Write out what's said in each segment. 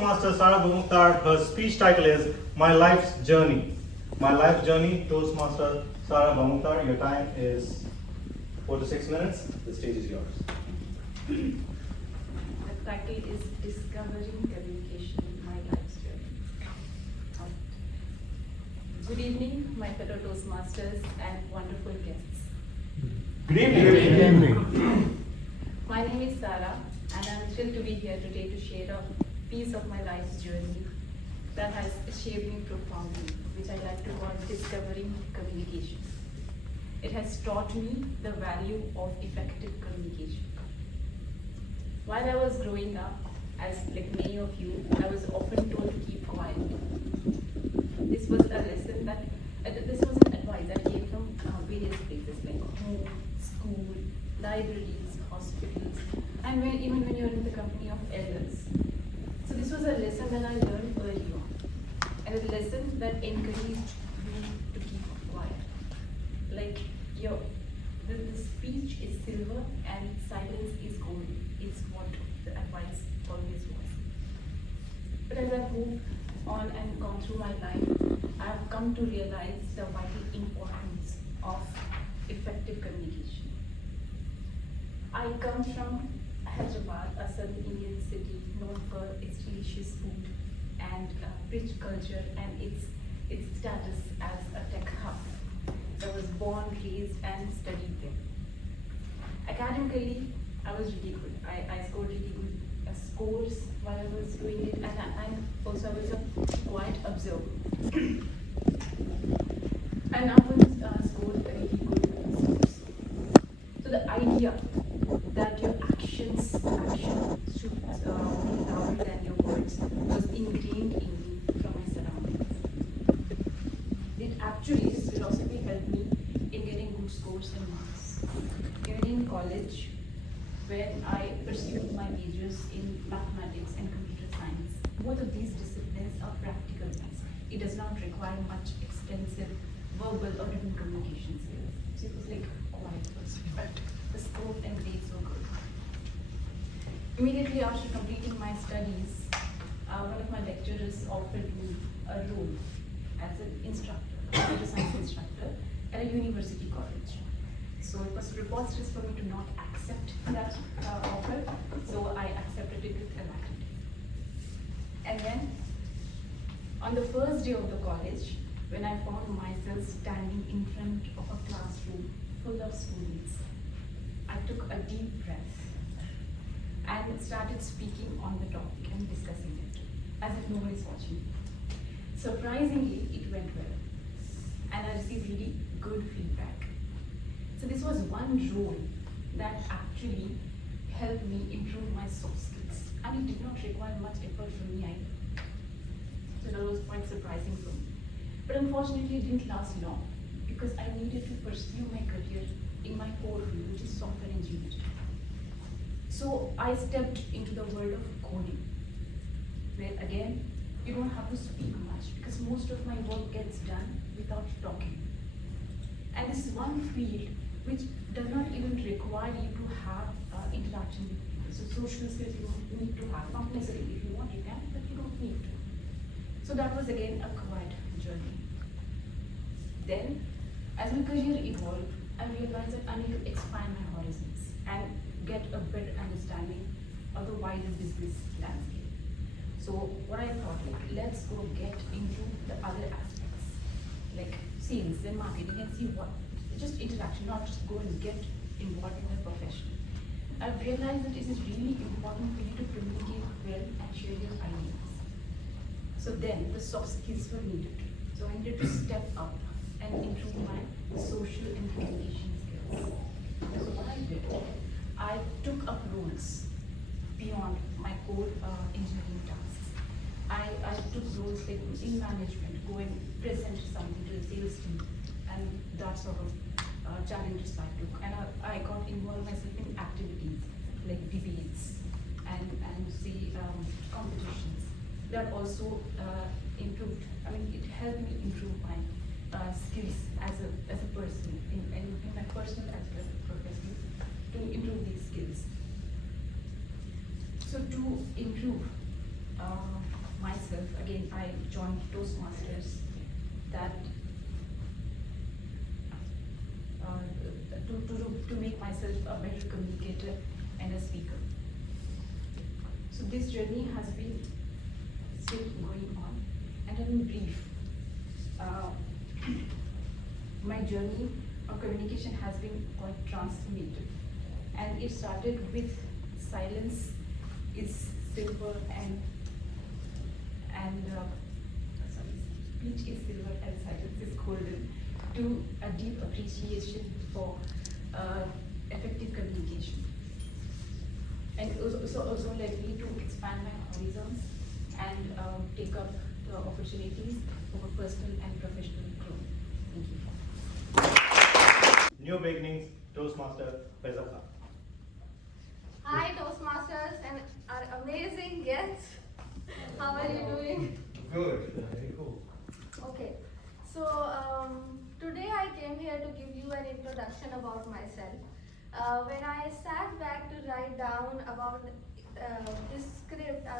Toastmaster Sarah Bamukhtar. Her speech title is My Life's Journey. My Life Journey, Toastmaster Sarah Bamukhtar. Your time is 4 to 6 minutes. The stage is yours. The title is Discovering Communication, My Life's Journey. Good evening, my fellow Toastmasters and wonderful guests. Good evening. My name is Sarah, and I'm thrilled to be here today to share a piece of my life's journey that has shaped me profoundly, which I like to call Discovering Communication. It has taught me the value of effective communication. While I was growing up, as like many of you, I was often told to keep quiet. This was a lesson that, this was an advice that came from various places like home, school, libraries, hospitals, and even when you're in the company of elders. So this was a lesson that I learned early on, and a lesson that encouraged me to keep quiet. Like the speech is silver and silence is gold. It's what the advice always was. But as I've moved on and gone through my life, I have come to realize the vital importance of effective communication. I come from Hyderabad, a southern Indian city known for its delicious food and rich culture and its status as a tech hub. I was born, raised, and studied there. Academically, I was really good. I scored really good scores while I was doing it, and I was a quiet observer. And I was scored really good scores. So the idea that your actions should be louder than your words was ingrained in me from my surroundings. This philosophy helped me in getting good scores and marks. Even in college, when I pursued my majors in mathematics and computer science, both of these disciplines are practical ones. It does not require much extensive verbal or written communication skills. So it was like quiet, but the scope and grades were good. Immediately after completing my studies, one of my lecturers offered me a role as an instructor, a computer science instructor at a university college. So it was preposterous for me to not accept that offer, so I accepted it with alacrity. And then, on the first day of the college, when I found myself standing in front of a classroom full of students, I took a deep breath and started speaking on the topic and discussing it, as if no one is watching. Surprisingly, it went well, and I received really good feedback. So this was one role that actually helped me improve my soft skills, and it did not require much effort from me either. So that was quite surprising for me. But unfortunately, it didn't last long because I needed to pursue my career in my core field, which is software engineering. So I stepped into the world of coding, where again, you don't have to speak much because most of my work gets done without talking. And this is one field which does not even require you to have interaction with people. So social skills you need to have, not necessarily. If you want, you can, but you don't need to. So that was again a quiet journey. Then, as my career evolved, I realized that I need to expand my horizons and get a better understanding of the wider business landscape. So what I thought, like, let's go get into the other aspects, like sales and marketing, and see what, just interaction, not just go and get involved in the profession. I've realized that it is really important for you to communicate well and share your ideas. So then the soft skills were needed. So I needed to step up and improve my social and communication skills. So what I did, I took up roles beyond my core engineering tasks. I took roles like in management, go and present something to the sales team, and that sort of challenges I took. And I got involved myself in activities like debates and say competitions. That also improved. I mean, it helped me improve my skills as a person in my personal as well as professional, to improve these skills. So to improve again, I joined Toastmasters that to make myself a better communicator and a speaker. So this journey has been still going on, and in brief, my journey of communication has been quite transformative, and it started with silence is silver and speech is silver and silence is golden, to a deep appreciation for effective communication. And it also led me to expand my horizons and take up the opportunities for personal and professional growth. Thank you. New beginnings, Toastmaster Faiza. Hi Toastmasters and our amazing guests. How are you doing? Good. Very cool. Okay, so today I came here to give you an introduction about myself. When I sat back to write down about this script, I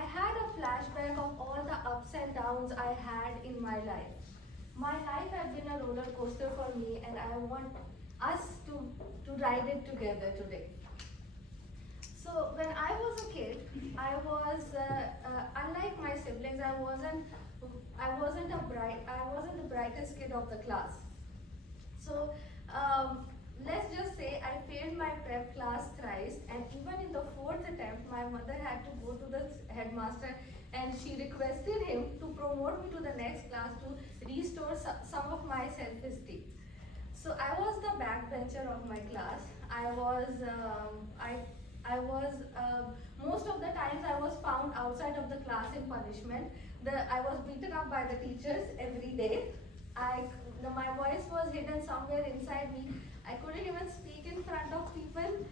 had a flashback of all the ups and downs I had in my life. My life has been a roller coaster for me, and I want us to ride it together today. So when I was a kid, I was unlike my siblings. I wasn't the brightest kid of the class. So let's just say I failed my prep class thrice, and even in the fourth attempt, my mother had to go to the headmaster, and she requested him to promote me to the next class to restore some of my self-esteem. So I was the backbencher of my class. I was most of the times I was found outside of the class in punishment. I was beaten up by the teachers every day. My voice was hidden somewhere inside me. I couldn't even speak in front of people.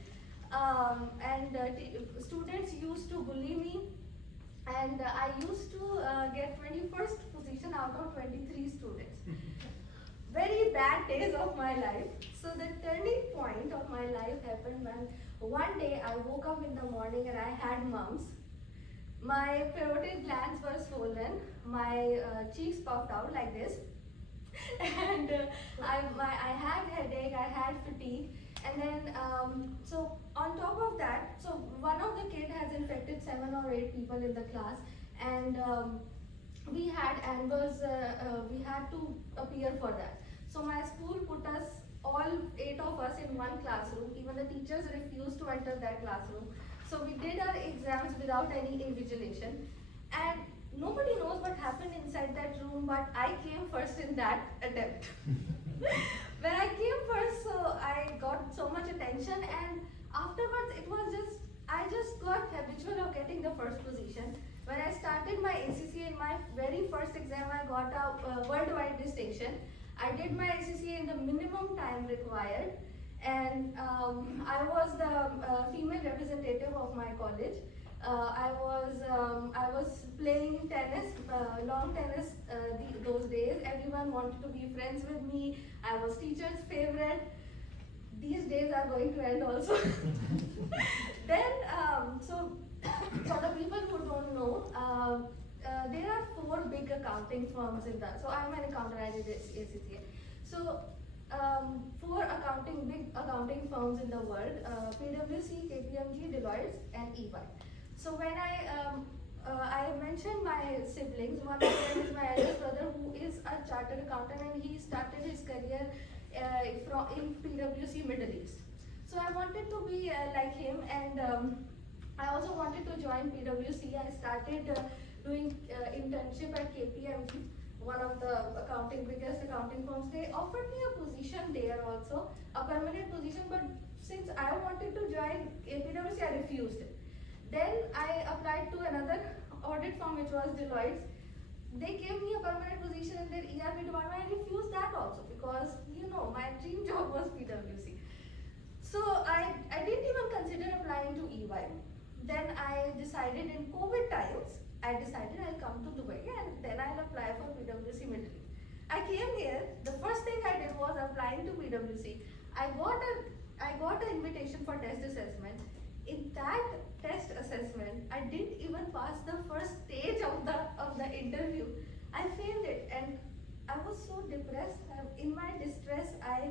Students used to bully me. And I used to get 21st position out of 23 students. Very bad days of my life. So the turning point of my life happened when one day I woke up in the morning and I had mumps. My parotid glands were swollen. My cheeks puffed out like this. And I had headache, I had fatigue. And then, so on top of that, so one of the kids has infected 7 or 8 people in the class. And we had annuals, we had to appear for that. So my school put us, all 8 of us, in one classroom. Even the teachers refused to enter that classroom. So we did our exams without any invigilation. And nobody knows what happened inside that room, but I came first in that attempt. When I came first, so I got so much attention, and afterwards it was just, I just got habitual of getting the first position. When I started my ACCA, in my very first exam, I got a worldwide distinction. I did my ACCA in the minimum time required, and I was the female representative of my college. I was playing tennis, long tennis those days. Everyone wanted to be friends with me. I was teacher's favorite. These days are going to end also. Then, so for the people who don't know, there are 4 big accounting firms in that. So I'm an accountant, I did ACCA. So 4 big accounting firms in the world, PwC, KPMG, Deloitte, and EY. So when I mentioned my siblings, one of them is my eldest brother, who is a chartered accountant, and he started his career in PwC Middle East. So I wanted to be like him, and I also wanted to join PwC. I started doing internship at KPMG, one of the biggest accounting firms. They offered me a position there also, a permanent position, but since I wanted to join PwC, I refused it. Then I applied to another audit firm, which was Deloitte. They gave me a permanent position in their ERP department. I refused that also because, my dream job was PwC. So I didn't even consider applying to EY. Then I decided in COVID times, I'll come to Dubai and then I'll apply for PwC Middle East. I came here, the first thing I did was applying to PwC. I got an invitation for test assessment. In that test assessment, I didn't even pass the first stage of the interview. I failed it, and I was so depressed. In my distress, I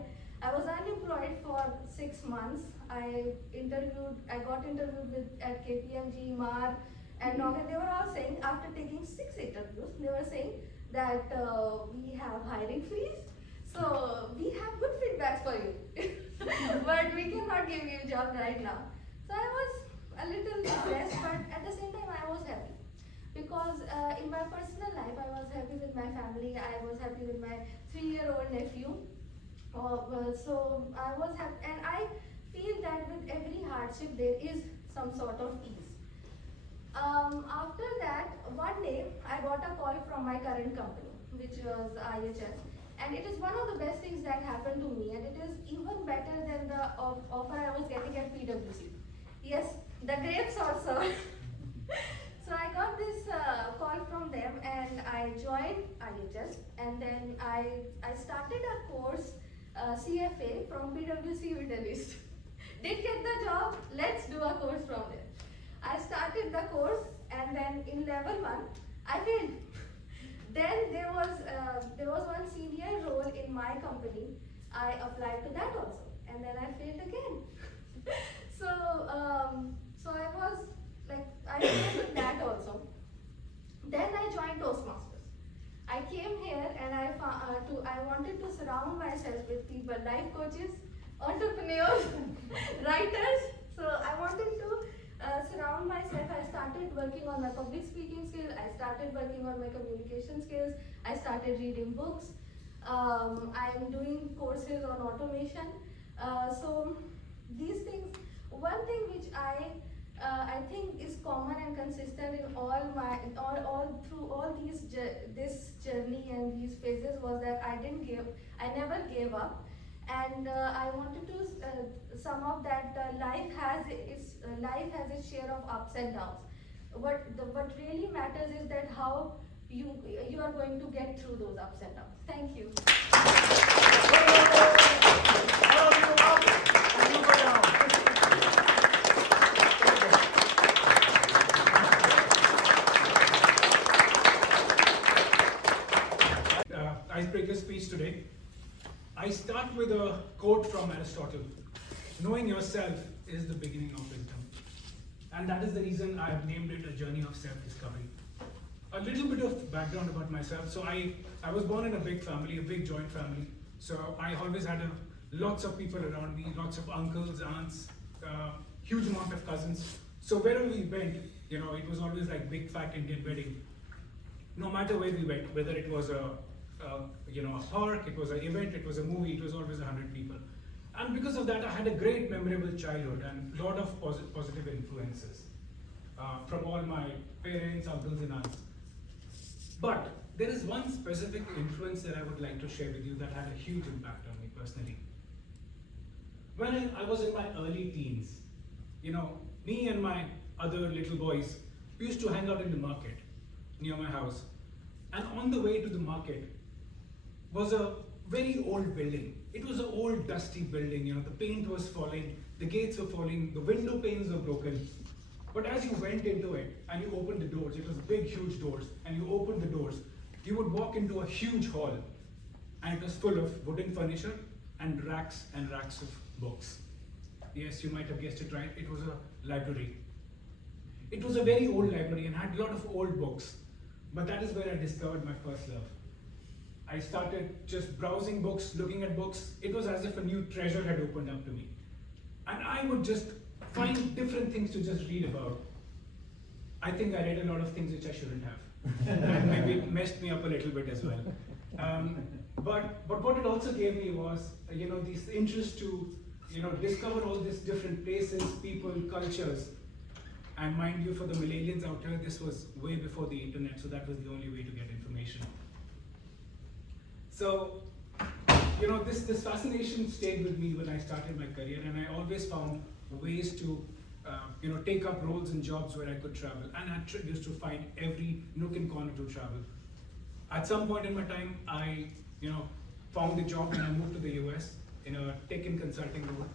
was unemployed for 6 months. I got interviewed with at KPMG, MAR, and they were all saying, after taking 6 interviews, they were saying that we have hiring freeze, so we have good feedbacks for you, but we cannot give you a job right now. So I was a little depressed, but at the same time I was happy. Because in my personal life, I was happy with my family, I was happy with my 3-year-old nephew. So I was happy, and I feel that with every hardship there is some sort of ease. After that, one day I got a call from my current company, which was IHS, and it is one of the best things that happened to me, and it is even better than the offer I was getting at PwC. Yes, the grapes also. So I got this call from them, and I joined IHS, and then I started a course, CFA from PwC Middle East. Did get the job, let's do a course from there. I started the course, and then in level 1, I failed. Then there was one senior role in my company. I applied to that also, and then I failed again. So I was like, I failed in that also. Then I joined Toastmasters. I came here and I wanted to surround myself with people, life coaches, entrepreneurs, writers. So I wanted to surround myself. I started working on my public speaking skills. I started working on my communication skills. I started reading books. I'm doing courses on automation. So these things, one thing which I think is common and consistent in all through all this journey and these phases was that I never gave up, and I wanted to sum up that life has its share of ups and downs. What really matters is that how you are going to get through those ups and downs. Thank you. Icebreaker speech today. I start with a quote from Aristotle. Knowing yourself is the beginning of wisdom. And that is the reason I have named it a journey of self-discovery. A little bit of background about myself. So I was born in a big family, a big joint family. So I always had lots of people around me, lots of uncles, aunts, huge amount of cousins. So wherever we went, it was always like big fat Indian wedding. No matter where we went, whether it was a park, it was an event, it was a movie, it was always 100 people. And because of that, I had a great memorable childhood and a lot of positive influences from all my parents, uncles and aunts. But there is one specific influence that I would like to share with you that had a huge impact on me personally. When I was in my early teens, me and my other little boys, we used to hang out in the market near my house. And on the way to the market was a very old building. It was an old dusty building, the paint was falling, the gates were falling, the window panes were broken. But as you went into it and you opened the doors, it was big, huge doors, and you opened the doors, you would walk into a huge hall, and it was full of wooden furniture and racks of books. Yes, you might have guessed it right, it was a library. It was a very old library and had a lot of old books, but that is where I discovered my first love. I started just browsing books, looking at books. It was as if a new treasure had opened up to me. And I would just find different things to just read about. I think I read a lot of things which I shouldn't have. And maybe it messed me up a little bit as well. But what it also gave me was, this interest to, discover all these different places, people, cultures. And mind you, for the millennials out here, this was way before the internet, so that was the only way to get information. So, this fascination stayed with me when I started my career, and I always found ways to, take up roles and jobs where I could travel, and I used to find every nook and corner to travel. At some point in my time, I, found a job and I moved to the US in a tech and consulting role,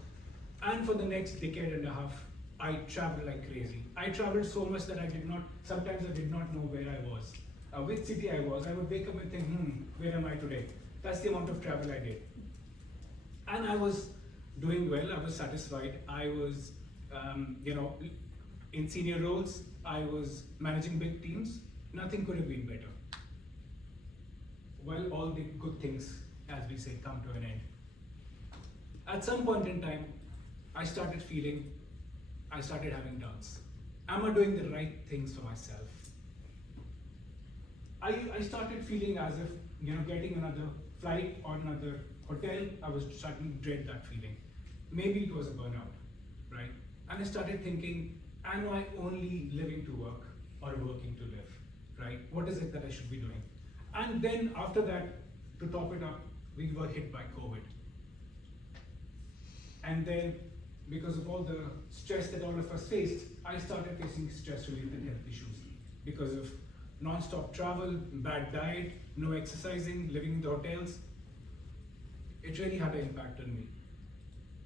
and for the next decade and a half, I traveled like crazy. I traveled so much that sometimes I did not know where I was, which city I was. I would wake up and think, where am I today? That's the amount of travel I did. And I was doing well, I was satisfied. I was, in senior roles, I was managing big teams. Nothing could have been better. Well, all the good things, as we say, come to an end. At some point in time, I started having doubts. Am I doing the right things for myself? I started feeling as if, getting another flight or another hotel, I was starting to dread that feeling. Maybe it was a burnout, right? And I started thinking, am I only living to work or working to live, right? What is it that I should be doing? And then after that, to top it up, we were hit by COVID. And then, because of all the stress that all of us faced, I started facing stress-related health issues because of non-stop travel, bad diet, no exercising, living in the hotels. It really had an impact on me.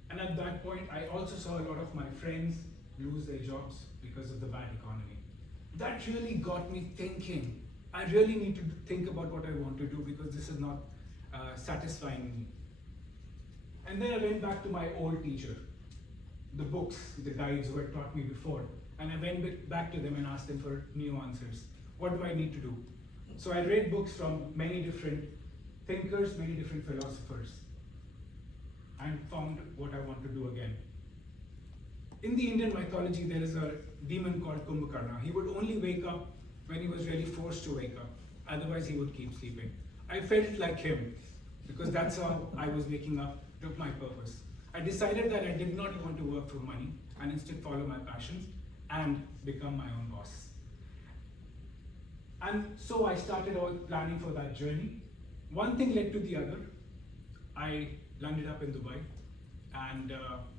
And at that point, I also saw a lot of my friends lose their jobs because of the bad economy. That really got me thinking. I really need to think about what I want to do because this is not satisfying me. And then I went back to my old teacher, the books, the guides who had taught me before, and I went back to them and asked them for new answers. What do I need to do? So I read books from many different thinkers, many different philosophers, and found what I want to do again. In the Indian mythology, there is a demon called Kumbhakarna. He would only wake up when he was really forced to wake up. Otherwise, he would keep sleeping. I felt like him because that's how I was waking up to my purpose. I decided that I did not want to work for money and instead follow my passions and become my own boss. And so I started all planning for that journey. One thing led to the other. I landed up in Dubai. And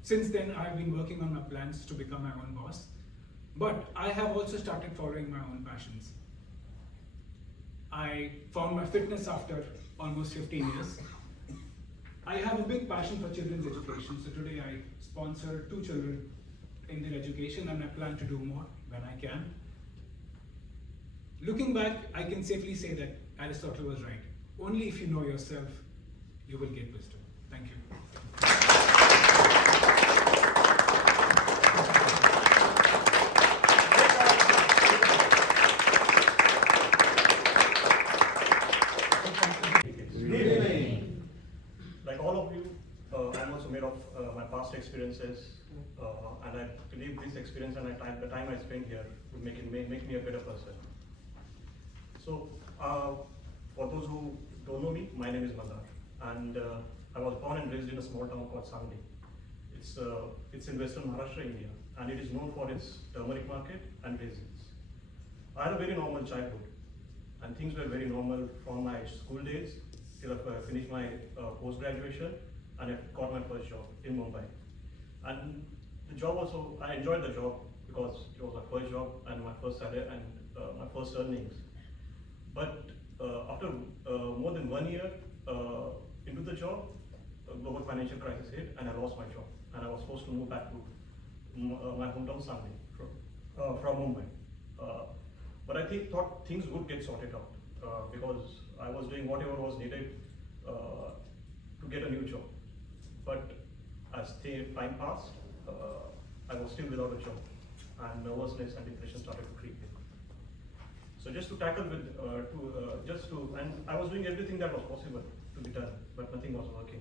since then, I've been working on my plans to become my own boss. But I have also started following my own passions. I found my fitness after almost 15 years. I have a big passion for children's education. So today I sponsor 2 children in their education and I plan to do more when I can. Looking back, I can safely say that Aristotle was right. Only if you know yourself, you will get wisdom. Thank you. Like all of you, I'm also made of my past experiences, and I believe this experience and the time I spent here would make me a better person. So, for those who don't know me, my name is Mandar, and I was born and raised in a small town called Sangli. It's in western Maharashtra, India, and it is known for its turmeric market and raisins. I had a very normal childhood, and things were very normal from my school days till I finished my post-graduation and I got my first job in Mumbai. And the job also, I enjoyed the job because it was my first job and my first salary and my first earnings. But after more than 1 year into the job, a global financial crisis hit and I lost my job. And I was forced to move back to my hometown Sangli from Mumbai. But I thought things would get sorted out because I was doing whatever was needed to get a new job. But as time passed, I was still without a job, and nervousness and depression started to creep in. So just to tackle with, and I was doing everything that was possible to be done, but nothing was working.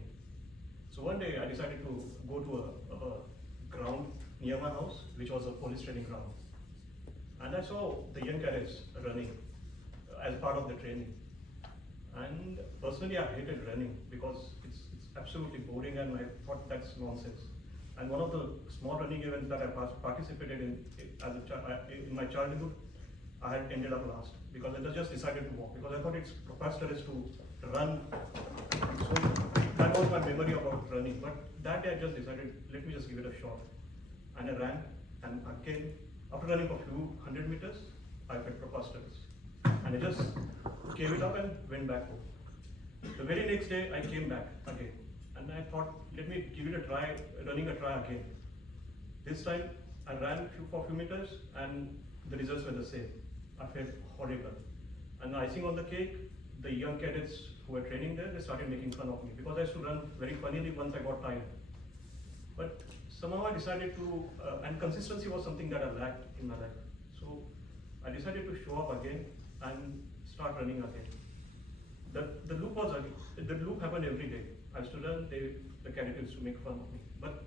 So one day I decided to go to a ground near my house, which was a police training ground. And I saw the young cadets running as part of the training. And personally, I hated running because it's absolutely boring, and I thought that's nonsense. And one of the small running events that I participated in in my childhood, I had ended up last because I just decided to walk because I thought it's preposterous to run. So that was my memory about running. But that day I just decided, let me just give it a shot. And I ran, and again, after running for a few 100 meters, I felt preposterous. And I just gave it up and went back home. The very next day, I came back again. And I thought, let me give it a try, running a try again. This time, I ran for a few meters and the results were the same. I felt horrible. And the icing on the cake, the young cadets who were training there, they started making fun of me because I used to run very funnily once I got tired. But somehow I decided to, and consistency was something that I lacked in my life. So I decided to show up again and start running again. The loop happened every day. I used to run, the cadets used to make fun of me. But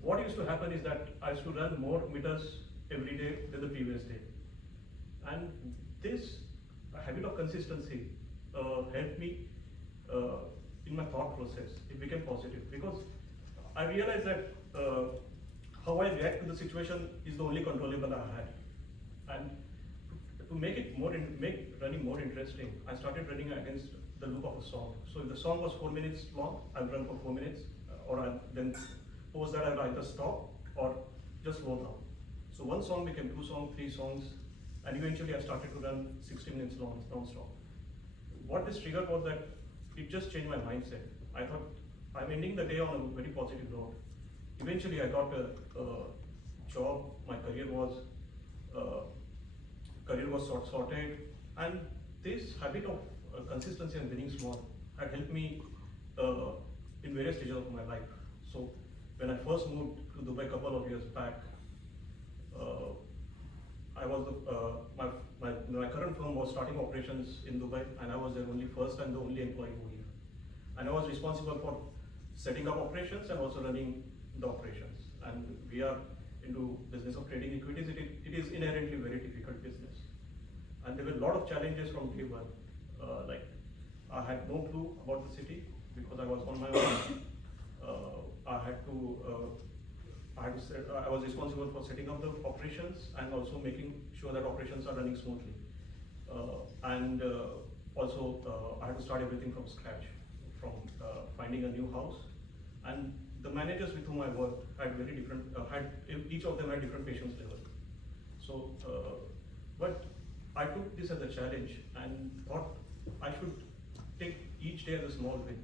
what used to happen is that I used to run more meters every day than the previous day. And this habit of consistency helped me in my thought process. It became positive because I realized that how I react to the situation is the only controllable I had. And to make it make running more interesting, I started running against the loop of a song. So if the song was 4 minutes long, I'll run for 4 minutes, or I'll then post that I'll either stop or just slow down. So one song became 2 songs, 3 songs, and eventually I started to run 60 minutes long, non-stop. What this triggered was that it just changed my mindset. I thought I'm ending the day on a very positive note. Eventually I got a job, my career was sorted, and this habit of consistency and winning small had helped me in various stages of my life. So when I first moved to Dubai a couple of years back, I was my current firm was starting operations in Dubai, and I was their only first and the only employee over here. And I was responsible for setting up operations and also running the operations. And we are into business of trading equities. It is inherently very difficult business. And there were a lot of challenges from day one. Like I had no clue about the city because I was on my own. I was responsible for setting up the operations and also making sure that operations are running smoothly. Also I had to start everything from scratch, from finding a new house. And the managers with whom I worked had very different, each of them had different patience level. So, but I took this as a challenge and thought I should take each day as a small win.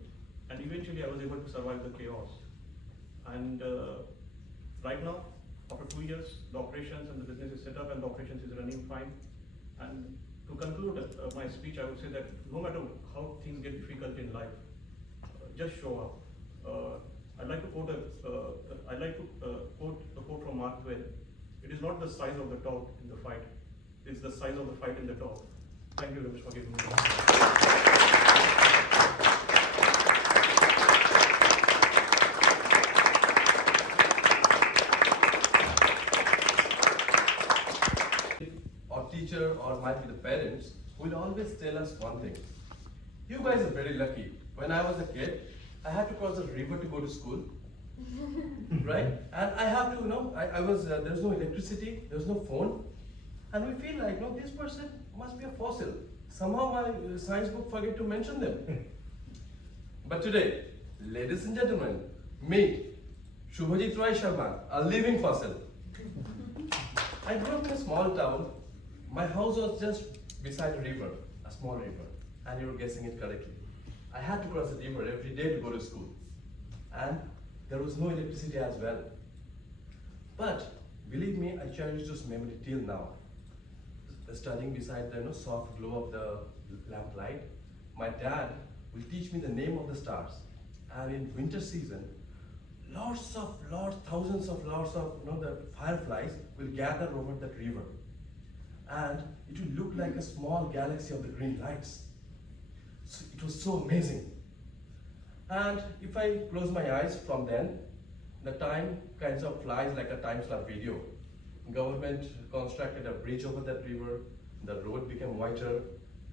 And eventually I was able to survive the chaos. And right now, after 2 years, the operations and the business is set up and the operations is running fine. And to conclude my speech, I would say that no matter how things get difficult in life, just show up. I'd like to quote a quote from Mark Twain. It is not the size of the dog in the fight, it's the size of the fight in the dog. Thank you very much for giving me or teacher or might be the parents will always tell us one thing. You guys are very lucky. When I was a kid, I had to cross a river to go to school, right? And I have to, there was no electricity, there was no phone, and we feel like, this person must be a fossil. Somehow my science book forget to mention them. But today, ladies and gentlemen, meet Suvojit Sharma, a living fossil. I grew up in a small town. My house was just beside a river, a small river, and you were guessing it correctly. I had to cross the river every day to go to school. And there was no electricity as well. But believe me, I cherish this memory till now. Studying beside the soft glow of the lamplight, my dad will teach me the name of the stars. And in winter season, thousands of the fireflies will gather over that river. And it will look like a small galaxy of the green lights. So it was so amazing. And if I close my eyes from then, the time kinds of flies like a time-slap video. Government constructed a bridge over that river, the road became wider,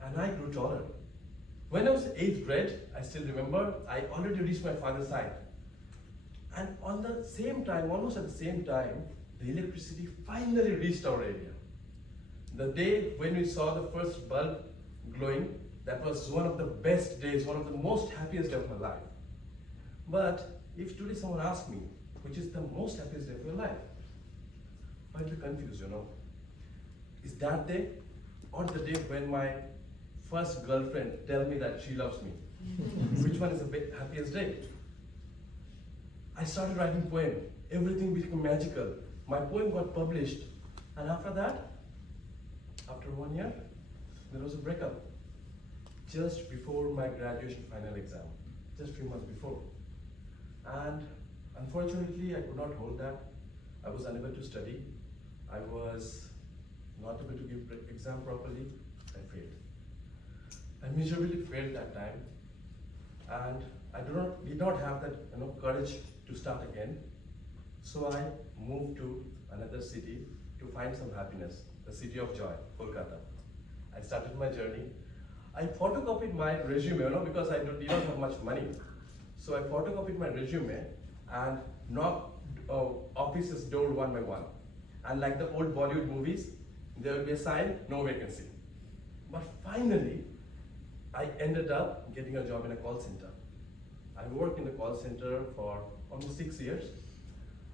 and I grew taller. When I was 8th grade, I still remember, I already reached my father's side. And on the same time, almost at the same time, the electricity finally reached our area. The day when we saw the first bulb glowing, that was one of the best days, one of the most happiest days of my life. But if today someone asks me, which is the most happiest day of your life, I'd be confused, Is that day or the day when my first girlfriend tells me that she loves me? Which one is the happiest day? I started writing poem. Everything became magical. my poem got published. And after that, after 1 year, there was a breakup. Just before my graduation final exam, just 3 months before. And unfortunately, I could not hold that. I was unable to study. I was not able to give exam properly. I failed. I miserably failed that time. And I did not have that courage to start again. So I moved to another city to find some happiness, the city of joy, Kolkata. I started my journey. I photocopied my resume, because I did not have much money. So I photocopied my resume and knocked offices door one by one. And like the old Bollywood movies, there will be a sign, no vacancy. But finally, I ended up getting a job in a call center. I worked in the call center for almost 6 years.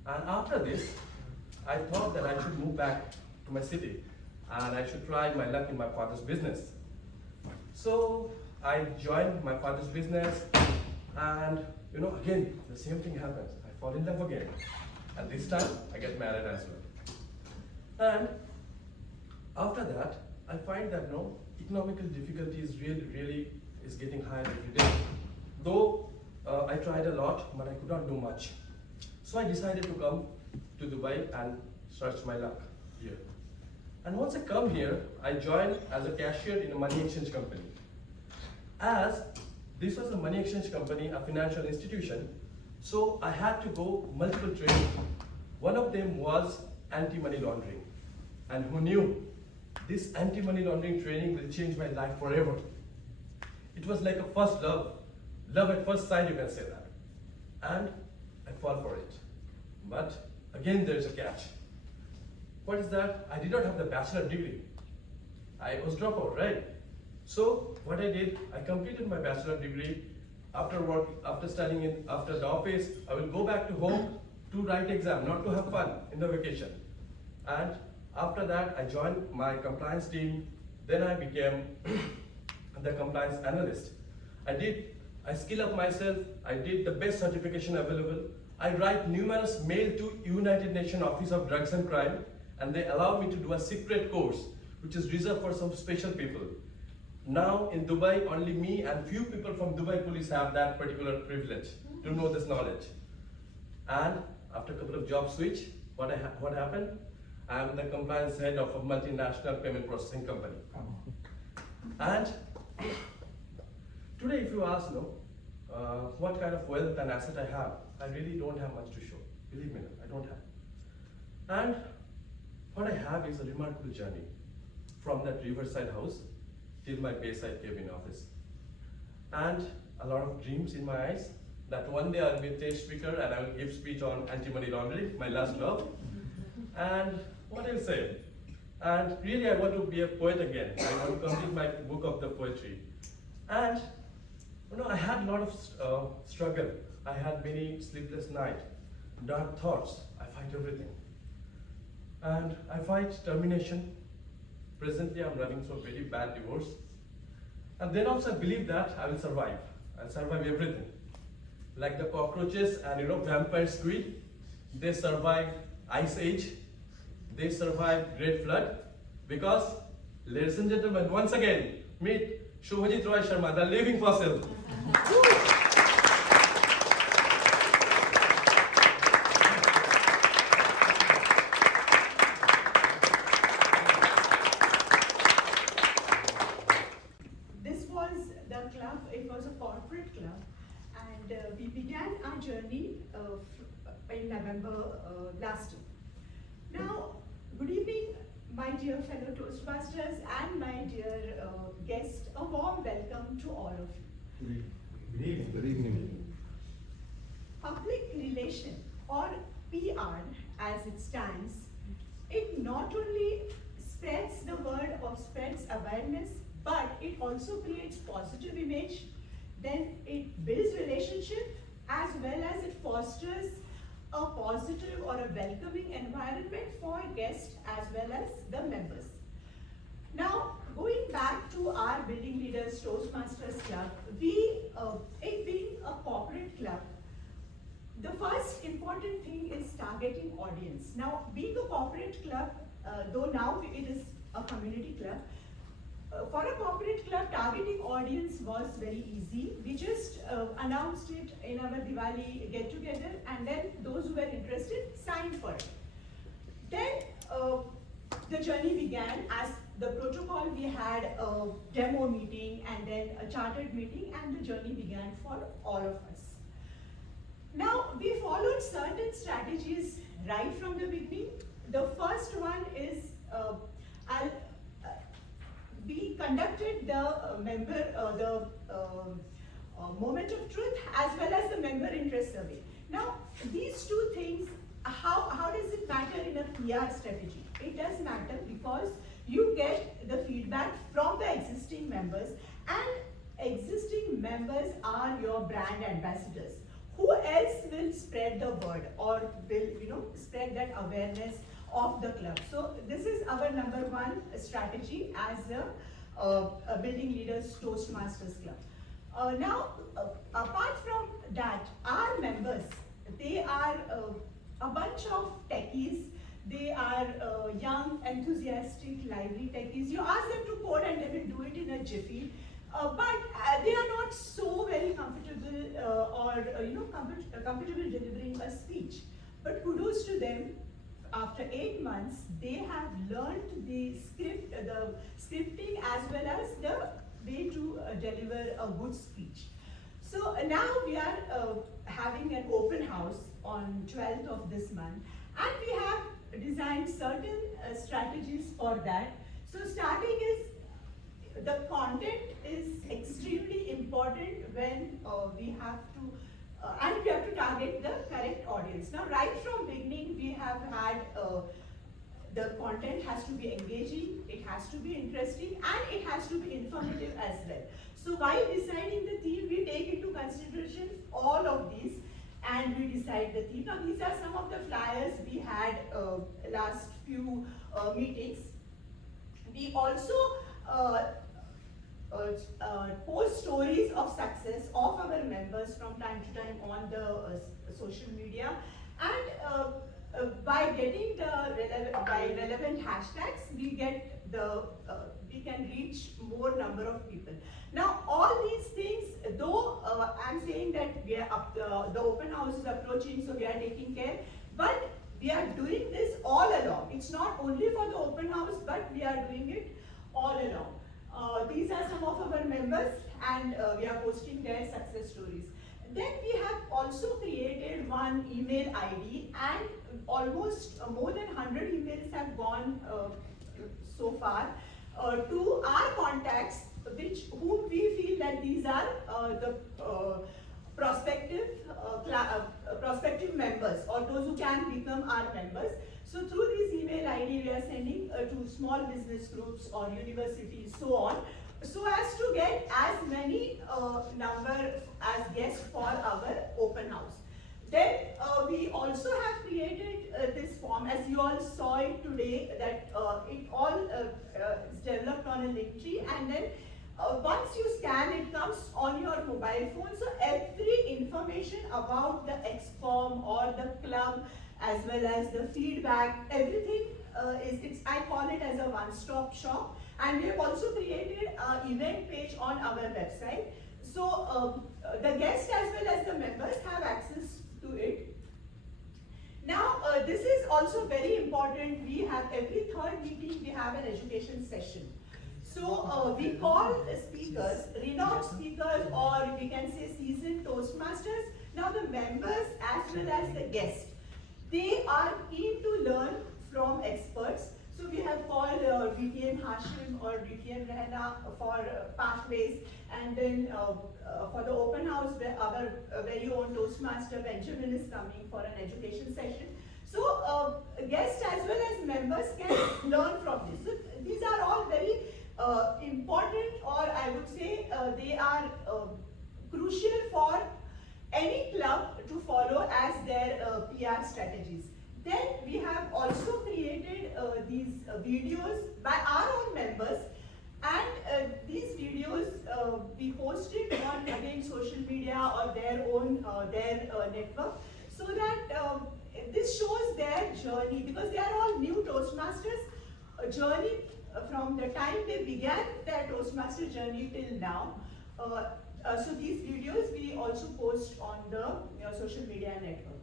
And after this, I thought that I should move back to my city and I should try my luck in my father's business. So I joined my father's business, and again, the same thing happens. I fall in love again. And this time, I get married as well. And after that, I find that economical difficulties really is getting higher every day. Though I tried a lot, but I could not do much. So I decided to come to Dubai and search my luck here. And once I come here, I joined as a cashier in a money exchange company. As this was a money exchange company, a financial institution, so I had to go multiple training. One of them was anti-money laundering. And who knew? This anti-money laundering training will change my life forever. It was like a first love. Love at first sight, you can say that. And I fall for it. But again, there's a catch. What is that? I did not have the bachelor degree. I was dropout, right? So what I did, I completed my bachelor degree. After work, after studying after the office, I will go back to home to write exam, not to have fun in the vacation. And after that, I joined my compliance team. Then I became the compliance analyst. I skill up myself. I did the best certification available. I write numerous mail to United Nations Office of Drugs and Crime, and they allow me to do a secret course, which is reserved for some special people. Now in Dubai, only me and few people from Dubai police have that particular privilege to know this knowledge. And after a couple of job switch, what happened? I am the compliance head of a multinational payment processing company. And today, if you ask, what kind of wealth and asset I have, I really don't have much to show. Believe me, I don't have. And what I have is a remarkable journey from that riverside house till my Bayside cabin office. And a lot of dreams in my eyes that one day I'll be a stage speaker and I will give speech on anti-money laundering, my last love. And what I'll say. And really I want to be a poet again. I want to complete my book of the poetry. And I had a lot of struggle. I had many sleepless nights, dark thoughts. I fight everything. And I fight termination. Presently, I'm running through a very bad divorce. And then also I believe that I will survive. I'll survive everything. Like the cockroaches and vampire squid, they survive Ice Age. They survive Great Flood. Because, ladies and gentlemen, once again, meet Suvojit Roy Sharma, the living fossil. This was the club, it was a corporate club, and we began our journey in November last year. Now, good evening, my dear fellow Toastmasters and my dear guests. A warm welcome to all of you. Good evening. Good evening. Public relation, or PR as it stands, it not only spreads the word or spreads awareness, but it also creates positive image, then it builds relationship, as well as it fosters a positive or a welcoming environment for guests as well as the members. Now, going back to our Building Leaders Toastmasters Club, it being a corporate club, the first important thing is start targeting audience. Now, being a corporate club, though now it is a community club, for a corporate club, targeting audience was very easy. We just announced it in our Diwali get-together, and then those who were interested signed for it. Then the journey began. As the protocol, we had a demo meeting and then a chartered meeting, and the journey began for all of us. Now, we followed certain strategies right from the beginning. The first one is we conducted the moment of truth as well as the member interest survey. Now, these two things, how does it matter in a PR strategy? It does matter because you get the feedback from the existing members, and existing members are your brand ambassadors. Who else will spread the word or will spread that awareness of the club? So this is our number one strategy as a Building Leaders Toastmasters Club. Now, apart from that, our members, they are a bunch of techies. They are young, enthusiastic, lively techies. You ask them to code and they will do it in a jiffy. But they are not so very comfortable comfortable delivering a speech. But kudos to them. After 8 months, they have learned the scripting as well as the way to deliver a good speech. So now we are having an open house on 12th of this month, and we have designed certain strategies for that. So starting is, the content is extremely important when we have to target the correct audience. Now, right from beginning, we have had the content has to be engaging, it has to be interesting, and it has to be informative as well. So while deciding the theme, we take into consideration all of these, and we decide the theme. Now, these are some of the flyers we had last few meetings. We also post stories of success of our members from time to time on the social media, and by getting the relevant hashtags, we can reach more number of people. Now, all these things, though I'm saying that we are the open house is approaching, so we are taking care, but we are doing this all along. It's not only for the open house, but we are doing it all along. These are some of our members, and we are posting their success stories. Then we have also created one email ID, and almost more than 100 emails have gone so far to our contacts, whom we feel that these are the prospective members, or those who can become our members. So through this email ID, we are sending to small business groups or universities, so on, so as to get as many number as guests for our open house. Then we also have created this form, as you all saw it today, that it all is developed on a link tree, and then once you scan, it comes on your mobile phone. So every information about the XCOM or the club, as well as the feedback, everything I call it as a one-stop shop. And we have also created an event page on our website. So the guests as well as the members have access to it. Now, this is also very important. We have every third meeting, we have an education session. So we call the speakers, renowned speakers, or we can say seasoned Toastmasters. Now the members as well as the guests, they are keen to learn from experts. So we have called DTM Hashim or DTM Rehna for pathways, and then for the open house, where our very own Toastmaster Benjamin is coming for an education session. So guests as well as members can learn from this. So these are all very important, or I would say they are crucial for any club to follow as their PR strategies. Then we have also created these videos by our own members, and these videos we posted on again social media or their own network, so that this shows entire journey, because they are all new Toastmasters, a journey from the time they began their Toastmaster journey till now. So these videos we also post on the social media network.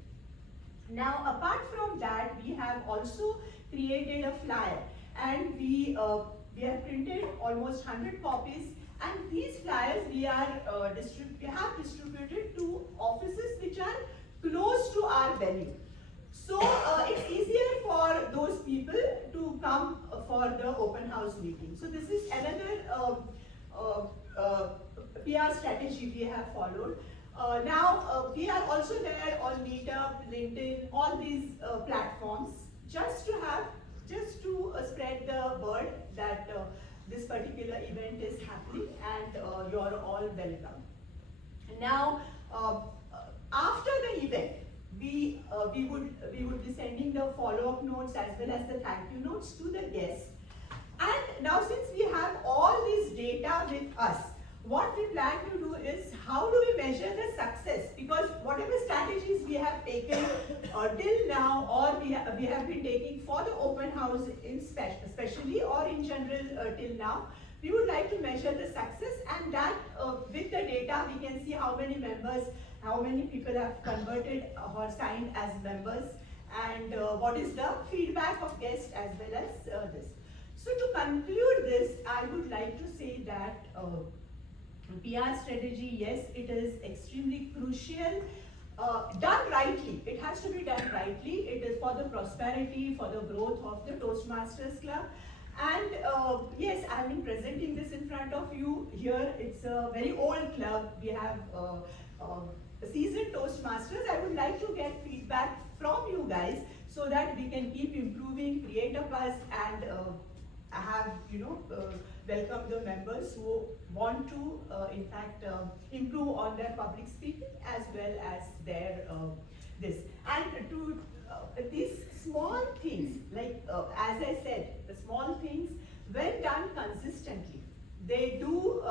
Now, apart from that, we have also created a flyer, and we have printed almost 100 copies. And these flyers we have distributed to offices which are close to our venue. So it's easier for those people to come for the open house meeting. So this is another PR strategy we have followed. Now we are also there on Meetup, LinkedIn, all these platforms, just to spread the word that this particular event is happening, and you're all welcome. Now, after the event, we would be sending the follow-up notes as well as the thank you notes to the guests. And now, since we have all this data with us, what we plan to do is, how do we measure the success? Because whatever strategies we have taken till now, or we have been taking for the open house especially, or in general till now, we would like to measure the success, and that with the data we can see how many members, how many people have converted or signed as members, and what is the feedback of guests as well as this. So to conclude this, I would like to say that PR strategy, yes, it is extremely crucial. Done rightly, it has to be done rightly. It is for the prosperity, for the growth of the Toastmasters Club. And yes, I have been presenting this in front of you here. It's a very old club. We have seasoned Toastmasters. I would like to get feedback from you guys so that we can keep improving, create a buzz, and have, welcome the members who want to, in fact, improve on their public speaking as well as their this. And to these small things, like as I said, the small things, when done consistently, they do,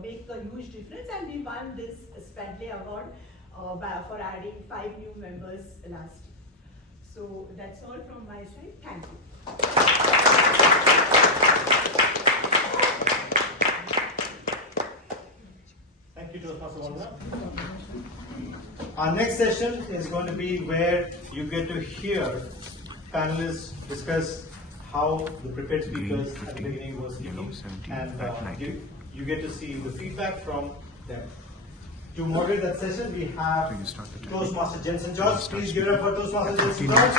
make a huge difference. And we won this Spadley Award for adding 5 new members last year. So that's all from my side. Thank you. Thank you, Toastmaster Vandana. Our next session is going to be where you get to hear panelists discuss how the prepared speakers at the beginning were speaking, and you get to see the feedback from them. To moderate that session, we have Toastmaster Jenson Gearge. Please give it up for Toastmaster Jenson Gearge,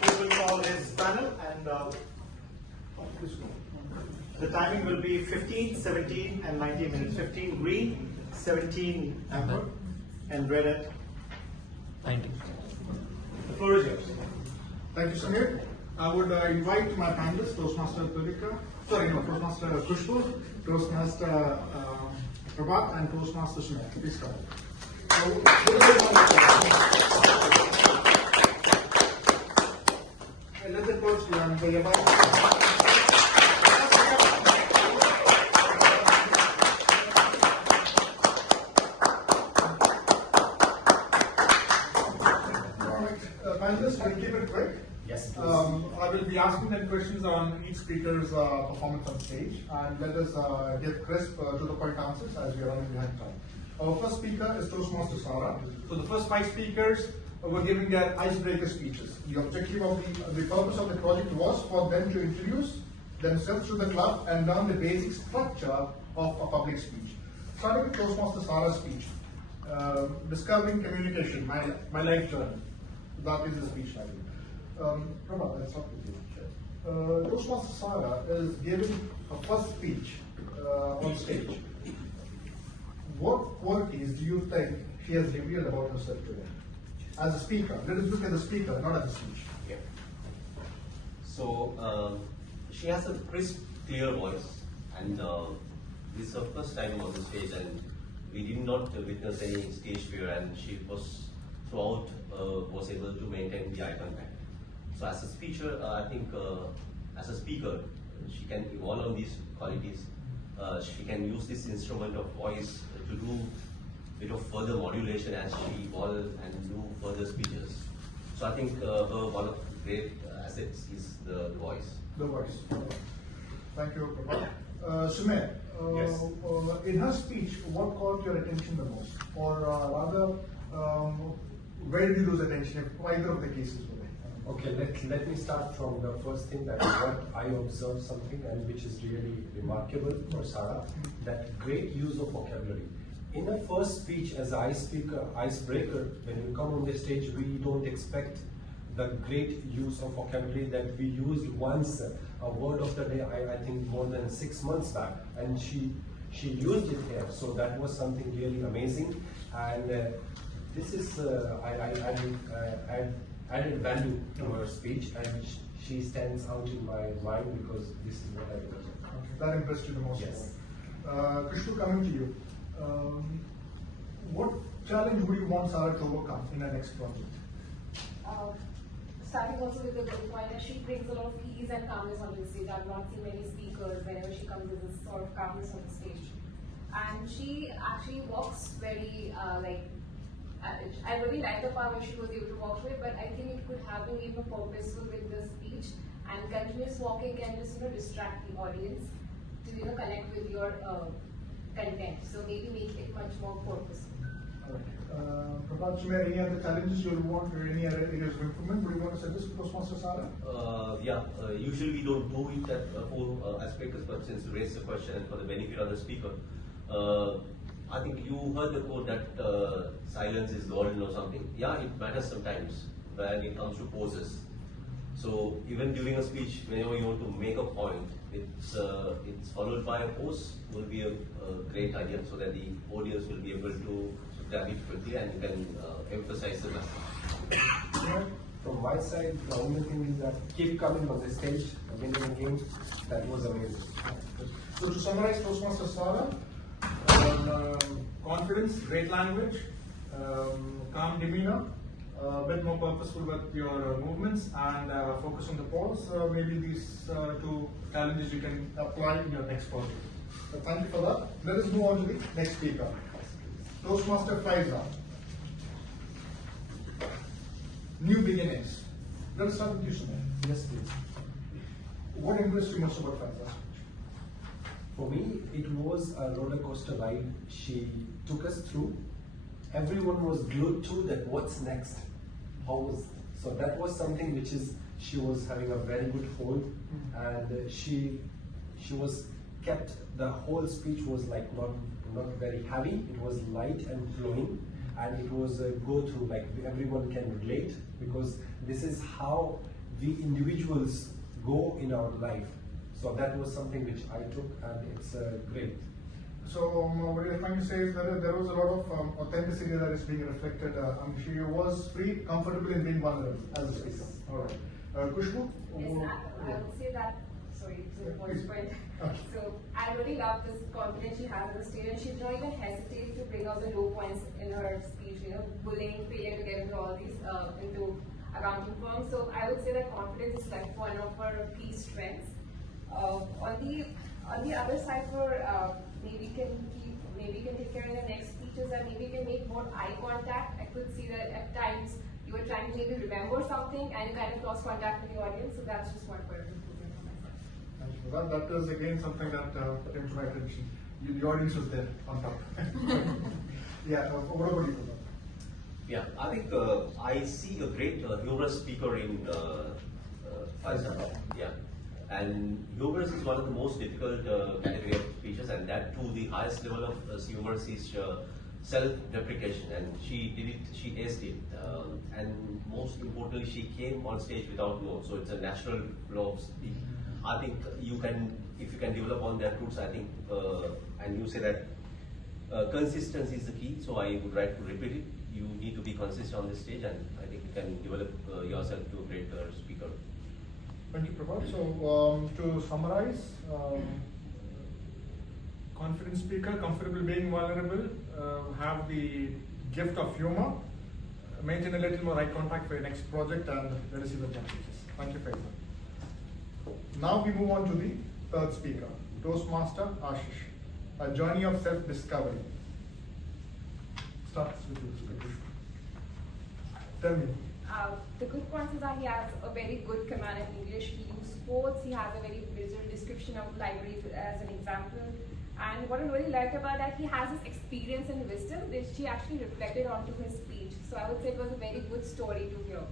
who will call his panel, and the timing will be 15, 17, and 19 minutes. 15 green, 17 amber, and red at 19. The floor is yours. Thank you, Samir. I would invite my panelists, Toastmaster Toastmaster Khushbu, Toastmaster Prabhath, and Toastmaster Singh. Please come. Let the coach learn the above. Panelists, we'll keep it quick. Yes. I will be asking them questions on each speaker's performance on stage, and let us give crisp, to the point answers as we are running behind time. Our first speaker is Toastmaster Sara. So the first 5 speakers were giving their icebreaker speeches. The objective of the purpose of the project was for them to introduce themselves to the club and learn the basic structure of a public speech. Starting with Toastmaster Sara's speech, discovering communication, my life journey. That is the speech title. Prabhath, let's start with you. Toastmaster Sara is giving her first speech on stage. What qualities do you think she has revealed about herself today? As a speaker, let us look at the speaker, not at the speech. Yeah. So, she has a crisp, clear voice, and this is her first time on the stage, and we did not witness any stage fear, and she was throughout was able to maintain the eye contact. So as a speaker, I think as a speaker, she can evolve on these qualities. She can use this instrument of voice to do bit of further modulation as she evolve and do further speeches. So I think her one of the great assets is the voice. The voice. Thank you, Prabhath. Sumit, Yes. in her speech, what caught your attention the most? Or rather, where did you lose attention, if either of the cases were there? Okay, let me start from the first thing, that what I observed something and which is really remarkable for Sarah, that great use of vocabulary. In her first speech as an icebreaker, when you come on the stage, we don't expect the great use of vocabulary that we used once, a word of the day, I think more than 6 months back, and she used it here, so that was something really amazing, and this is, added value to her speech, and she stands out in my mind because this is what I was. Okay, that impressed you the most? Yes. Khushbu, coming to you. What challenge would you want Sarah to overcome in her next project? Starting also with the good point that she brings a lot of ease and calmness on the stage. I've not seen many speakers whenever she comes with this sort of calmness on the stage. And she actually walks very I really like the part where she was able to walk through it, but I think it could have been even purposeful with the speech, and continuous walking can just distract the audience to connect with your content. So maybe make it much more purposeful. Prabhath, Sumit, any other challenges you want, or any other areas of improvement? Would you want to suggest to Toastmaster Sarah? Usually we don't do it at for icebreakers, but since you raised the question and for the benefit of the speaker, I think you heard the quote that silence is golden or something. Yeah, it matters sometimes when it comes to poses. So even during a speech, whenever you want to make a point, it's followed by a pose will be a great idea, so that the audience will be able to grab it quickly and you can emphasize the message. From my side, the only thing is that keep coming on the stage again and again. That was amazing. So to summarize, Toastmaster Sarah, confidence, great language, calm demeanor, a bit more purposeful with your movements, and focus on the pause. Maybe these two challenges you can apply in your next project. So thank you for that. Let us move on to the next speaker. Toastmaster Faiza. New beginnings. Let us start with you, Sumit. Yes, please. What impressed you most about Faiza? For me, it was a roller coaster ride. She took us through. Everyone was glued to that. What's next? So that was something which is, she was having a very good hold, and she was kept. The whole speech was like not very heavy. It was light and flowing, and it was a go through, like everyone can relate, because this is how we individuals go in our life. So that was something which I took, and it's great. So what you're trying to say is that there was a lot of authenticity that is being reflected. She was free, comfortable in being vulnerable as a speaker. All right. Khushbu? Yes, I would say that, sorry, to the voice point. So I really love this confidence she has on the stage, and she did not even hesitate to bring out the low points in her speech, bullying, failure to get into all these, into accounting firms. So I would say that confidence is like one of her key strengths. On the other side, for maybe can take care of the next speeches, and maybe can make more eye contact. I could see that at times you were trying to maybe remember something and you kind of lost contact with the audience. So that's just one part of improvement on my side. Thank you. That is again something that came to my attention. The audience was there on top. Yeah. What about you? Yeah, I think I see a great humorous speaker in Faiza. Yeah. And humorous is one of the most difficult category of speeches, and that too, the highest level of humorous is self-deprecation, and she did it, she aced it, and most importantly, she came on stage without notes, so it's a natural flow of speech. I think you can, if you can develop on that roots, I think, and you say that consistency is the key, so I would like to repeat it. You need to be consistent on the stage, and I think you can develop yourself to a great speaker. Thank you, Prabhath. So, to summarize, confident speaker, comfortable being vulnerable, have the gift of humor, maintain a little more eye contact for your next project, and let us see what changes. Thank you, Faiza. Now we move on to the third speaker, Toastmaster Ashish, a journey of self-discovery. starts with you. Tell me. The good points is that he has a very good command in English. He uses quotes. He has a very visual description of libraries as an example. And what I really liked about that, he has his experience and wisdom, which he actually reflected onto his speech. So I would say it was a very good story to hear.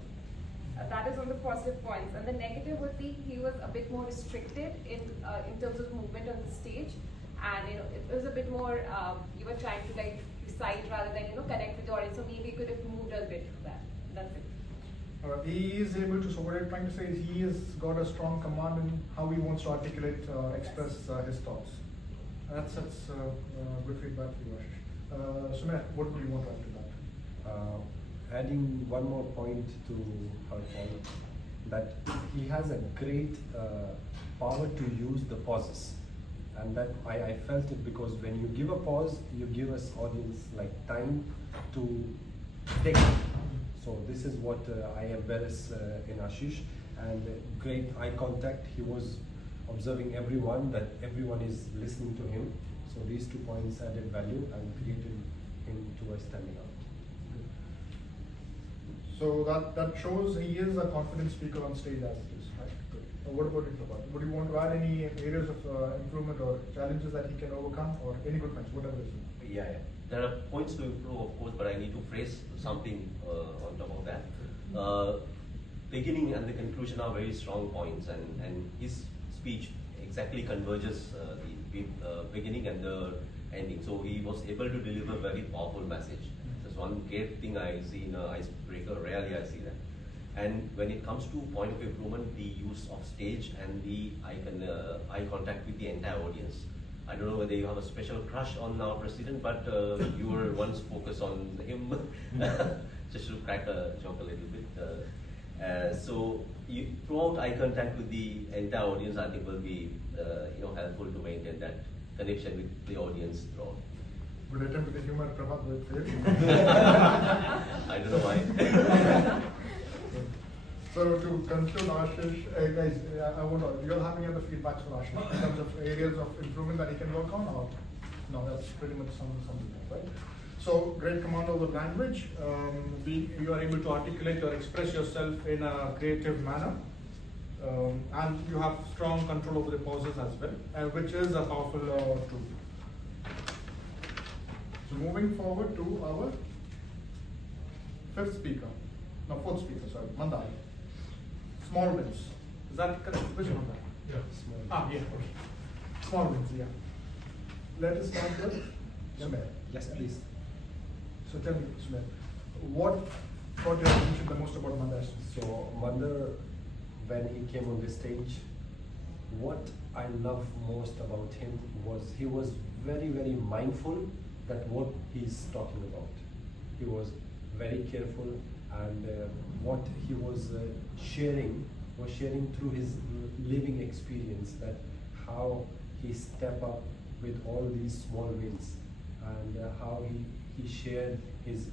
That is on the positive points. And the negative would be he was a bit more restricted in terms of movement on the stage. And it was a bit more, you were trying to like recite rather than connect with the audience. So maybe he could have moved a bit for that. That's it. He is able to, so what I'm trying to say is he has got a strong command in how he wants to articulate, express his thoughts. That's good feedback for you, Ashish. Sumit, what do you want to add to that? Adding one more point to her point, that he has a great power to use the pauses. And that I felt it because when you give a pause, you give us audience like time to take it. So this is what I embarrass in Ashish, and great eye contact. He was observing everyone, that everyone is listening to him. So these 2 points added value and created him to a standing out. So that shows he is a confident speaker on stage as it is, right? Good. What about you, Prabhath? Would you want to add any areas of improvement or challenges that he can overcome, or any good points, whatever it is? Yeah. There are points to improve, of course, but I need to phrase something on top of that. Beginning and the conclusion are very strong points, and his speech exactly converges the beginning and the ending. So he was able to deliver a very powerful message. That's one great thing I see in an icebreaker. Rarely I see that. And when it comes to point of improvement, the use of stage and the eye contact with the entire audience. I don't know whether you have a special crush on our president, but you were once focused on him, just to crack a joke a little bit. So throughout eye contact with the entire audience, I think will be helpful to maintain that connection with the audience throughout. Good attempt with the humor, Prabhath. I don't know why. So to conclude, Ashish, guys, do you have any other feedbacks for Ashish in terms of areas of improvement that he can work on, or no? That's pretty much something, right? So great command over language. You are able to articulate or express yourself in a creative manner, and you have strong control over the pauses as well, which is a powerful tool. So moving forward to our fourth speaker, sorry, Mandar. Small wins. Is that correct? Which one? Yeah. Yeah. Okay. Small wins. Yeah. Let us start with Sumit. Yes, please. So tell me, Sumit, what caught your attention the most about Mandar? So Mandar, when he came on the stage, what I love most about him was he was very, very mindful that what he's talking about. He was very careful, and what he was sharing through his living experience, that how he stepped up with all these small wins, and how he shared his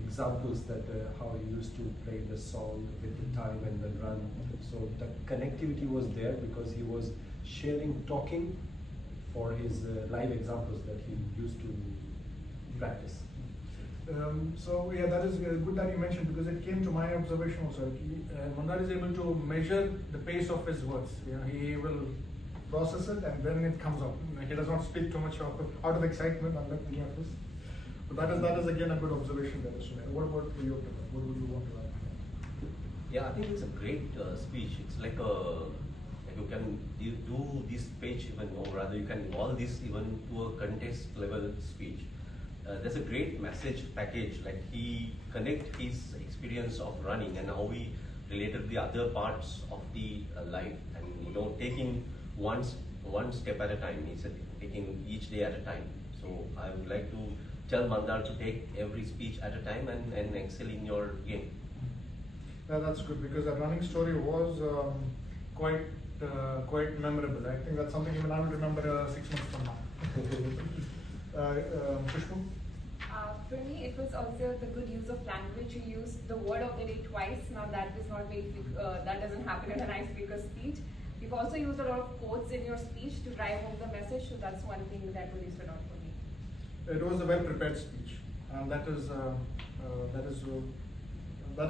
examples, that how he used to play the song with the time and the run. So the connectivity was there because he was sharing, talking for his live examples that he used to practice. So yeah, that is good that you mentioned, because it came to my observation also. Mandar is able to measure the pace of his words. He will process it and then it comes out. He does not speak too much out of excitement, unlike the others. But that is again a good observation there. What about you? What would you want to add? Yeah, I think it's a great speech. It's like you can do this speech even, or rather you can evolve this even to a contest level speech. There's a great message package, like he connect his experience of running and how he related the other parts of the life, and taking one step at a time. He said taking each day at a time. So I would like to tell Mandar to take every speech at a time and excel in your game. Yeah, that's good, because that running story was quite memorable. I think that's something even I will remember 6 months from now. Khushbu? For me, it was also the good use of language. You used the word of the day twice. Now that is not very, that doesn't happen in an icebreaker speech. You've also used a lot of quotes in your speech to drive home the message. So that's one thing that really stood out for me. It was a well-prepared speech. and that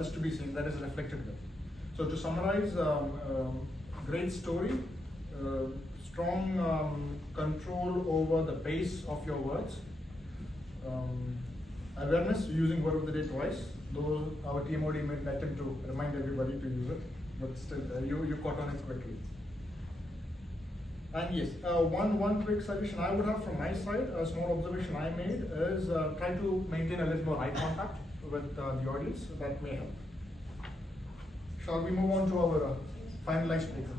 is to be seen. That is reflected there. So to summarize, great story, strong control over the pace of your words, awareness, using word of the day twice, though our TMOD made an attempt to remind everybody to use it, but still you caught on it quickly. And yes, one quick suggestion I would have from my side, a small observation I made is try to maintain a little more eye contact with the audience. That may help. Shall we move on to our finalized speaker?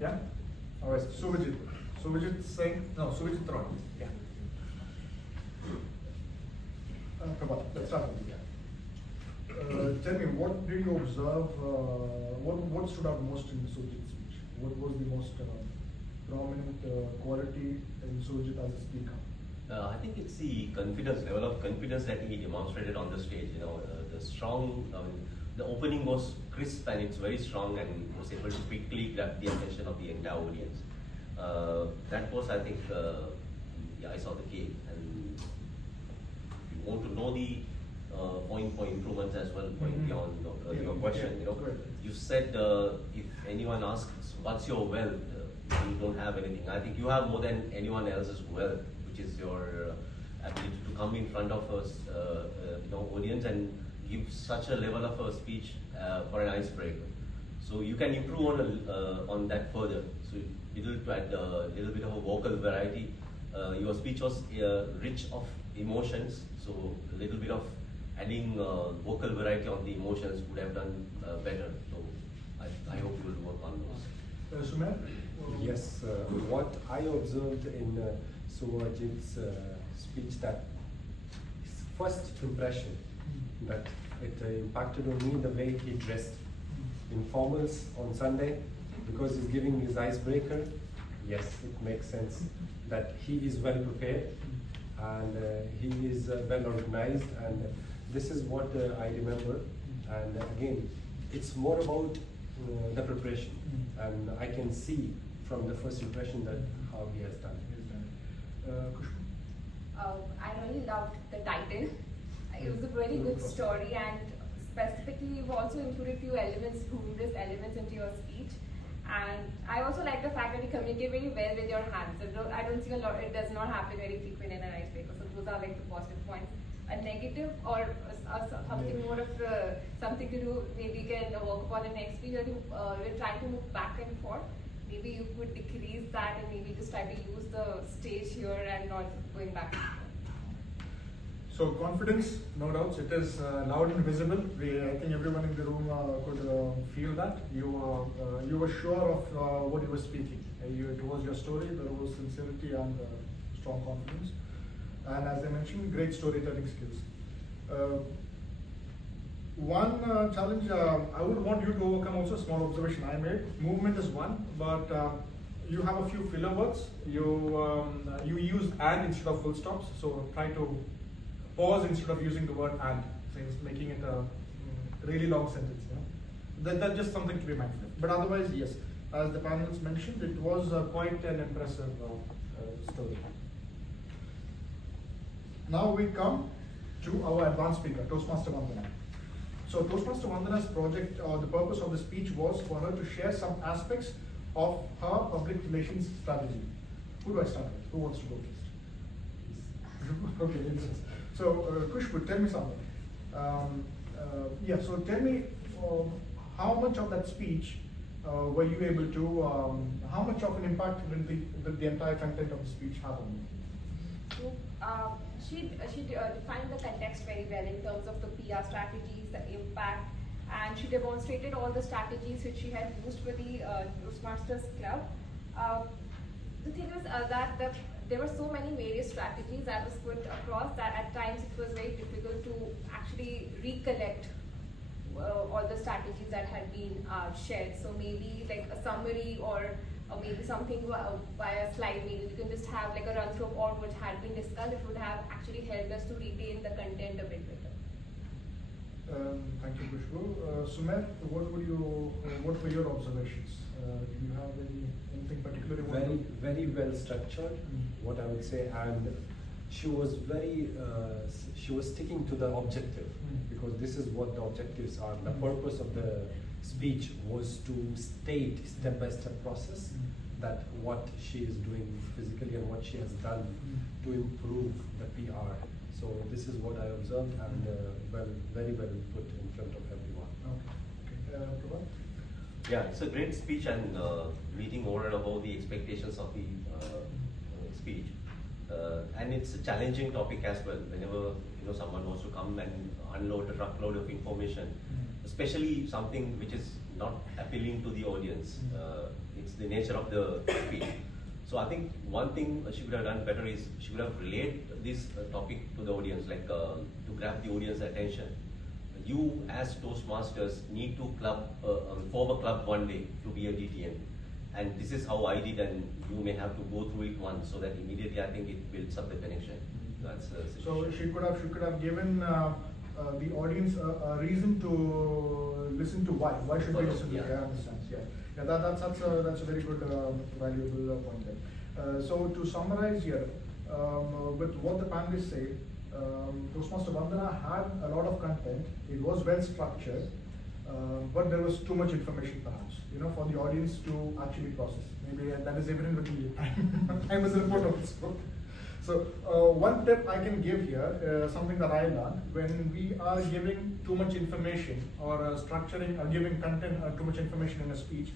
Yeah? All right, Suvojit. Suvojit Singh, no, Suvojit Roy. Yeah. Prabhath, let's start with you. Tell me, what did you observe, what stood out most in Suvojit's speech? What was the most prominent quality in Suvojit as a speaker? I think it's the confidence, level of confidence that he demonstrated on the stage. You know, the strong, the opening was crisp and it's very strong and was able to quickly grab the attention of the entire audience. That was, I think, I saw the cake. And if you want to know the point for improvements as well, going beyond your question, you know, you said if anyone asks, what's your wealth? You don't have anything. I think you have more than anyone else's wealth, which is your ability to come in front of us, audience and give such a level of a speech for an icebreaker. So you can improve on that further. So to add a little bit of a vocal variety. Your speech was rich of emotions, so a little bit of adding vocal variety on the emotions would have done better. So I hope you will work on those. Sumer? Yes, what I observed in Suvojit's speech, that his first impression, that it impacted on me the way he dressed. In formals on Sunday, because he's giving his icebreaker, yes, it makes sense that he is well prepared and he is well organized, and this is what I remember. And again, it's more about the preparation, and I can see from the first impression that how he has done it. Khushbu? I really loved the title. It was a very good story, and specifically you've also included few elements, humorous elements into your speech. And I also like the fact that you communicate very well with your hands. I don't see a lot, it does not happen very frequent in an icebreaker. So those are like the positive points. A negative or something more of something to do, maybe you can work upon the next week. We're trying to move back and forth. Maybe you could decrease that and maybe just try to use the stage here and not going back and forth. So confidence, no doubts, it is loud and visible. I think everyone in the room could feel that. You were sure of what you were speaking. It was your story, there was sincerity and strong confidence. And as I mentioned, great storytelling skills. One challenge I would want you to overcome, also a small observation I made. Movement is one, but you have a few filler words. You use and instead of full stops, so try to pause instead of using the word and, making it a really long sentence. That's just something to be mindful of. But otherwise, yes, as the panelists mentioned, it was quite an impressive story. Now we come to our advanced speaker, Toastmaster Vandana. So Toastmaster Vandana's project, the purpose of the speech was for her to share some aspects of her public relations strategy. Who do I start with? Who wants to go first? Okay, ladies. So Khushbu, tell me something. So tell me how much of that speech were you able to, how much of an impact did the entire content of the speech have on you? So, she defined the context very well in terms of the PR strategies, the impact, and she demonstrated all the strategies which she had used for the Toastmasters Club. The thing is that there were so many various strategies that was put across that at times it was very difficult to actually recollect all the strategies that had been shared. So maybe like a summary or maybe something via slide, maybe we can just have like a run through of all which had been discussed. It would have actually helped us to retain the content a bit better. Thank you, Khushbu. Sumer, what were your observations? Do you have anything particularly? Very well structured, what I would say, and she was she was sticking to the objective, because this is what the objectives are. The purpose of the speech was to state step-by-step process that what she is doing physically and what she has done to improve the PR. So this is what I observed, and very well put in front of everyone. Okay. Prabhath? Yeah, it's a great speech and meeting over and above the expectations of the speech. And it's a challenging topic as well. Whenever someone wants to come and unload a truckload of information, especially something which is not appealing to the audience. It's the nature of the speech. So I think one thing she would have done better is she would have relayed this topic to the audience, like to grab the audience attention. You as Toastmasters need to form a club one day to be a DTM. And this is how I did, and you may have to go through it once, so that immediately I think it builds up the connection. That's so she could have given the audience a reason to listen to why. Why should we listen to? Yeah, I understand. Yeah, that's a very good valuable point there. So to summarize here, with what the panelists say, Toastmaster Vandana had a lot of content. It was well structured, but there was too much information, perhaps, for the audience to actually process. Maybe that is evident with the time as a report of this book. So one tip I can give here, something that I learned, when we are giving too much information or structuring or giving content too much information in a speech,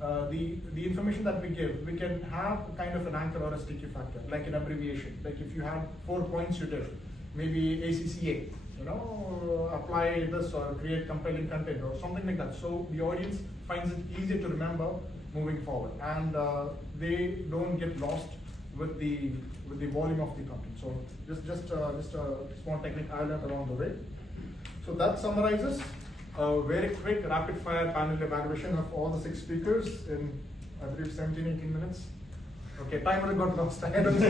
the information that we give, we can have kind of an anchor or a sticky factor, like an abbreviation. Like if you had 4 points you did, maybe ACCA, apply this or create compelling content or something like that. So the audience finds it easier to remember moving forward, and they don't get lost with the volume of the content. So just a small technique I learned along the way. So that summarizes a very quick rapid fire panel evaluation of all the 6 speakers in, I believe, 17-18 minutes. Okay, timer got lost. I don't know.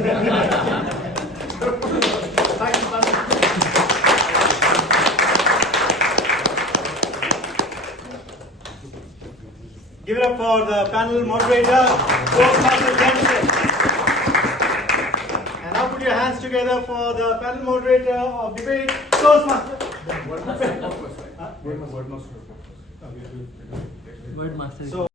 Thank you, panel. Give it up for the panel moderator, Toastmaster Jenson. And now put your hands together for the panel moderator of debate, Toastmaster. Wordmaster. So